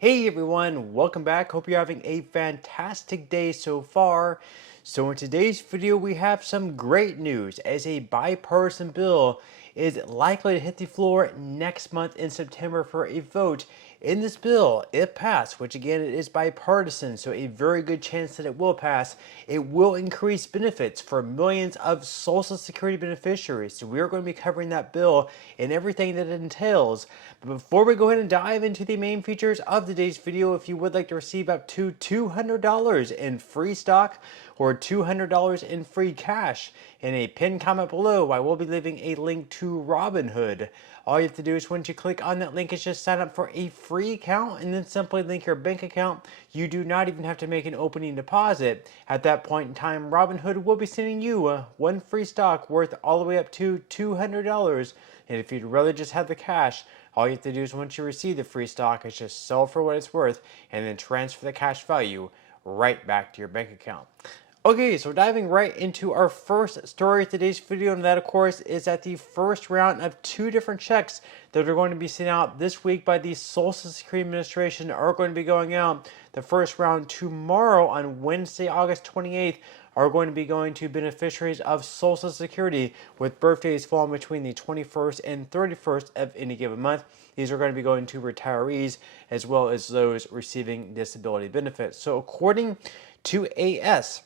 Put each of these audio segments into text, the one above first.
Hey everyone, welcome back. Hope you're having a fantastic day so far. So in today's video we have some great news as a bipartisan bill is likely to hit the floor next month in September for a vote. In this bill, if passed, which again it is bipartisan, so a very good chance that it will pass, it will increase benefits for millions of Social Security beneficiaries. So we are going to be covering that bill and everything that it entails. But before we go ahead and dive into the main features of today's video, if you would like to receive up to $200 in free stock or $200 in free cash, in a pinned comment below, I will be leaving a link to Robinhood. All you have to do is once you click on that link is just sign up for a free account and then simply link your bank account. You do not even have to make an opening deposit. At that point in time, Robinhood will be sending you one free stock worth all the way up to $200. And if you'd rather just have the cash, all you have to do is once you receive the free stock is just sell for what it's worth and then transfer the cash value right back to your bank account. Okay, so diving right into our first story of today's video, and that of course is that the first round of two different checks that are going to be sent out this week by the Social Security Administration are going to be going out. The first round tomorrow on Wednesday, August 28th, are going to be going to beneficiaries of Social Security with birthdays falling between the 21st and 31st of any given month. These are going to be going to retirees as well as those receiving disability benefits. So according to AS,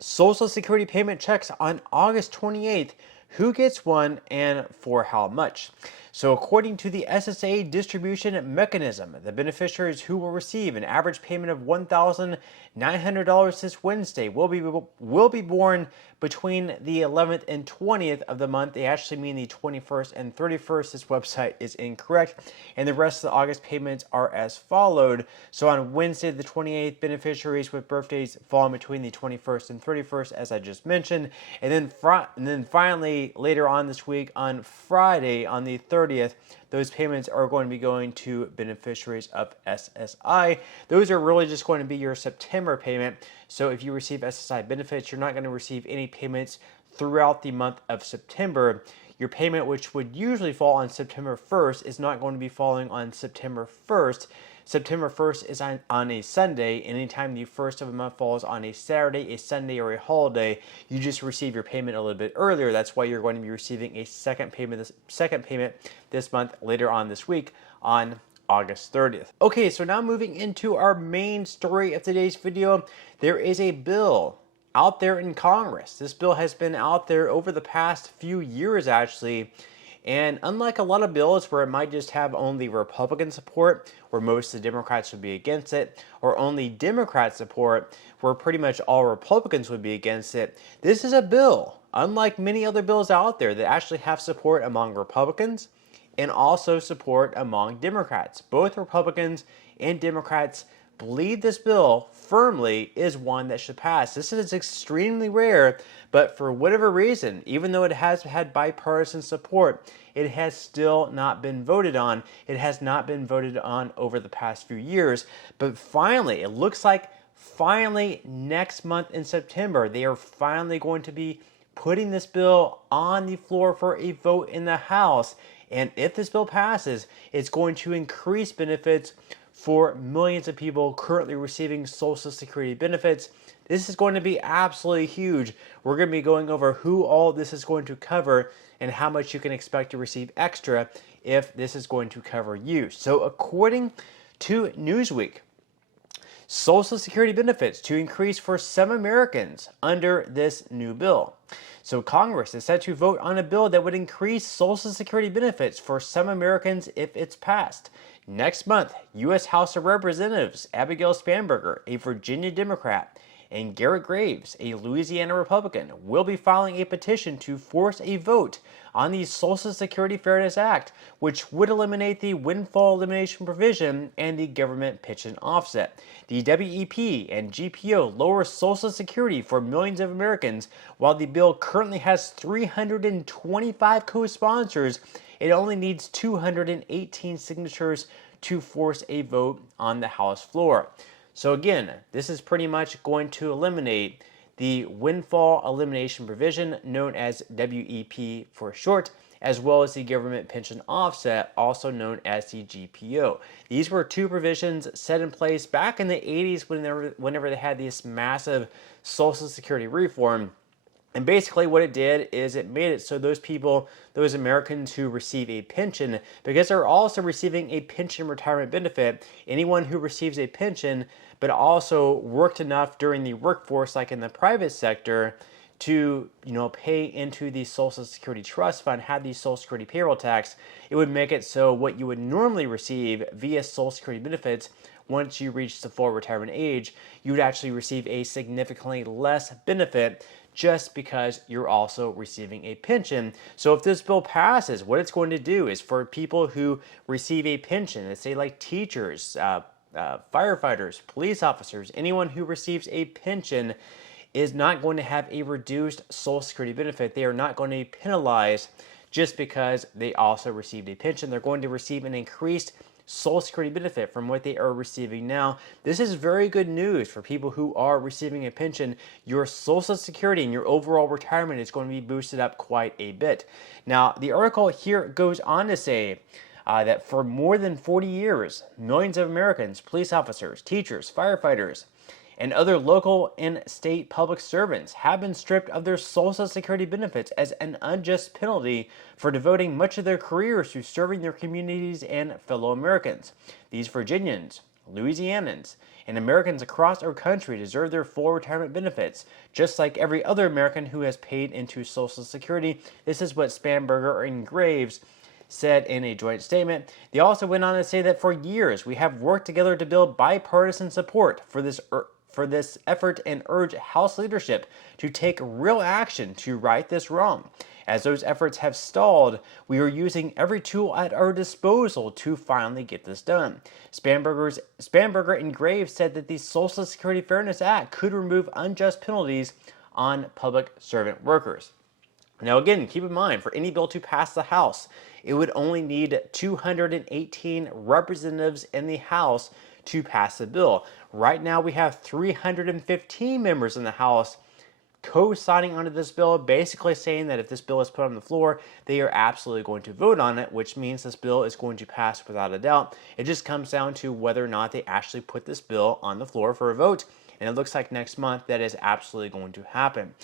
Social Security payment checks on August 28th. Who gets one and for how much? So according to the SSA distribution mechanism, the beneficiaries who will receive an average payment of $1,900 this Wednesday will be born between the 11th and 20th of the month. They actually mean the 21st and 31st. This website is incorrect. And the rest of the August payments are as followed. So on Wednesday the 28th, beneficiaries with birthdays falling between the 21st and 31st, as I just mentioned. And then finally, later on this week, on Friday, on the 30th, those payments are going to be going to beneficiaries of SSI. Those are really just going to be your September payment. So if you receive SSI benefits, you're not going to receive any payments throughout the month of September. Your payment, which would usually fall on September 1st, is not going to be falling on September 1st. September 1st is on a Sunday. Anytime the first of a month falls on a Saturday, a Sunday, or a holiday, you just receive your payment a little bit earlier. That's why you're going to be receiving a second payment this month later on this week on August 30th. Okay, so now moving into our main story of today's video, there is a bill out there in Congress. This bill has been out there over the past few years actually. And unlike a lot of bills where it might just have only Republican support, where most of the Democrats would be against it, or only Democrat support, where pretty much all Republicans would be against it, this is a bill, unlike many other bills out there, that actually have support among Republicans and also support among Democrats. Both Republicans and Democrats believe this bill firmly is one that should pass. This is extremely rare, but for whatever reason, even though it has had bipartisan support, it has still not been voted on. It has not been voted on over the past few years, but finally, it looks like finally next month in September, they are finally going to be putting this bill on the floor for a vote in the House. And if this bill passes, it's going to increase benefits for millions of people currently receiving Social Security benefits. This is going to be absolutely huge. We're going to be going over who all this is going to cover and how much you can expect to receive extra if this is going to cover you. So according to Newsweek, Social Security benefits to increase for some Americans under this new bill. So Congress is set to vote on a bill that would increase Social Security benefits for some Americans if it's passed. Next month, U.S. House of Representatives Abigail Spanberger, a Virginia Democrat, and Garrett Graves, a Louisiana Republican, will be filing a petition to force a vote on the Social Security Fairness Act, which would eliminate the windfall elimination provision and the government pension offset. The WEP and GPO lower Social Security for millions of Americans. While the bill currently has 325 co-sponsors, it only needs 218 signatures to force a vote on the House floor. So again, this is pretty much going to eliminate the windfall elimination provision, known as WEP for short, as well as the government pension offset, also known as the GPO. These were two provisions set in place back in the 80s whenever they had this massive Social Security reform. And basically what it did is it made it so those people, those Americans who receive a pension, because they're also receiving a pension retirement benefit, anyone who receives a pension but also worked enough during the workforce, like in the private sector, to pay into the Social Security Trust Fund, have the Social Security payroll tax, it would make it so what you would normally receive via Social Security benefits once you reach the full retirement age, you would actually receive a significantly less benefit just because you're also receiving a pension. So if this bill passes, what it's going to do is for people who receive a pension, let's say like teachers, firefighters, police officers, anyone who receives a pension is not going to have a reduced Social Security benefit. They are not going to be penalized just because they also received a pension. They're going to receive an increased Social Security benefit from what they are receiving now. This is very good news for people who are receiving a pension. Your Social Security and your overall retirement is going to be boosted up quite a bit. Now, the article here goes on to say that for more than 40 years, millions of Americans, police officers, teachers, firefighters, and other local and state public servants have been stripped of their Social Security benefits as an unjust penalty for devoting much of their careers to serving their communities and fellow Americans. These Virginians, Louisianans, and Americans across our country deserve their full retirement benefits, just like every other American who has paid into Social Security. This is what Spanberger and Graves said in a joint statement. They also went on to say that for years we have worked together to build bipartisan support for this effort and urge House leadership to take real action to right this wrong. As those efforts have stalled, we are using every tool at our disposal to finally get this done. Spanberger and Graves said that the Social Security Fairness Act could remove unjust penalties on public servant workers. Now again, keep in mind, for any bill to pass the House, it would only need 218 representatives in the House to pass the bill. Right now we have 315 members in the House co-signing onto this bill, basically saying that if this bill is put on the floor, they are absolutely going to vote on it, which means this bill is going to pass without a doubt. It just comes down to whether or not they actually put this bill on the floor for a vote, and it looks like next month that is absolutely going to happen.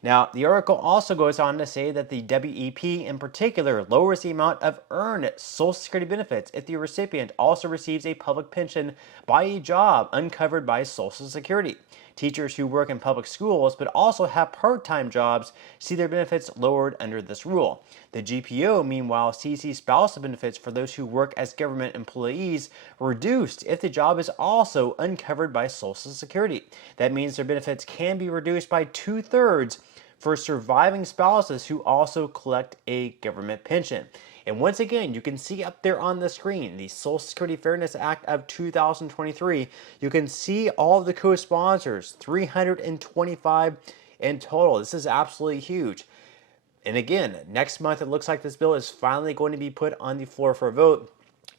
Now, the article also goes on to say that the WEP in particular lowers the amount of earned Social Security benefits if the recipient also receives a public pension by a job uncovered by Social Security. Teachers who work in public schools but also have part-time jobs see their benefits lowered under this rule. The GPO, meanwhile, sees the spousal benefits for those who work as government employees reduced if the job is also uncovered by Social Security. That means their benefits can be reduced by 2/3 for surviving spouses who also collect a government pension. And once again, you can see up there on the screen, the Social Security Fairness Act of 2023. You can see all of the co-sponsors, 325 in total. This is absolutely huge. And again, next month, it looks like this bill is finally going to be put on the floor for a vote.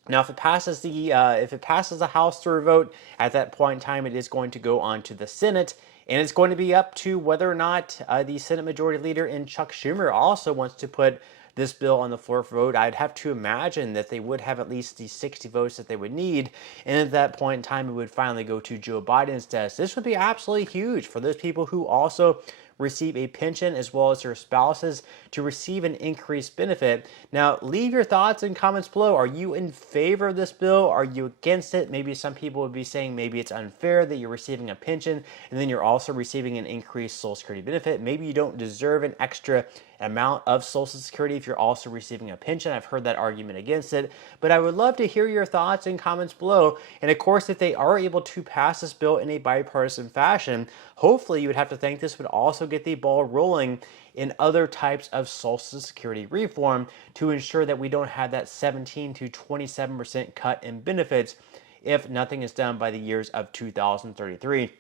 Now, if it passes the House through a vote, at that point in time, it is going to go on to the Senate. And it's going to be up to whether or not the Senate Majority Leader and Chuck Schumer also wants to put this bill on the floor for vote. I'd have to imagine that they would have at least the 60 votes that they would need. And at that point in time, it would finally go to Joe Biden's desk. This would be absolutely huge for those people who also receive a pension as well as their spouses to receive an increased benefit. Now, leave your thoughts and comments below. Are you in favor of this bill? Are you against it? Maybe some people would be saying maybe it's unfair that you're receiving a pension and then you're also receiving an increased Social Security benefit. Maybe you don't deserve an extra amount of Social Security if you're also receiving a pension. I've heard that argument against it, but I would love to hear your thoughts and comments below. And of course, if they are able to pass this bill in a bipartisan fashion, hopefully you would have to think this would also get the ball rolling in other types of Social Security reform to ensure that we don't have that 17 to 27% cut in benefits if nothing is done by the years of 2033.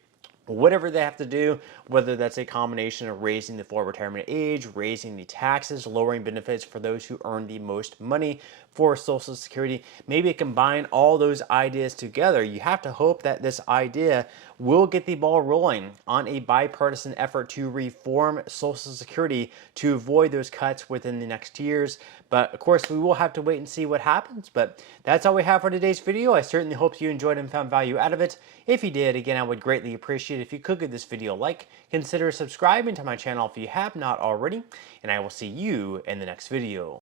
whatever they have to do, whether that's a combination of raising the full retirement age, raising the taxes, lowering benefits for those who earn the most money for Social Security, maybe combine all those ideas together. You have to hope that this idea will get the ball rolling on a bipartisan effort to reform Social Security to avoid those cuts within the next years. But of course, we will have to wait and see what happens. But that's all we have for today's video. I certainly hope you enjoyed and found value out of it. If you did, again, I would greatly appreciate it if you could give this video a like. Consider subscribing to my channel if you have not already. And I will see you in the next video.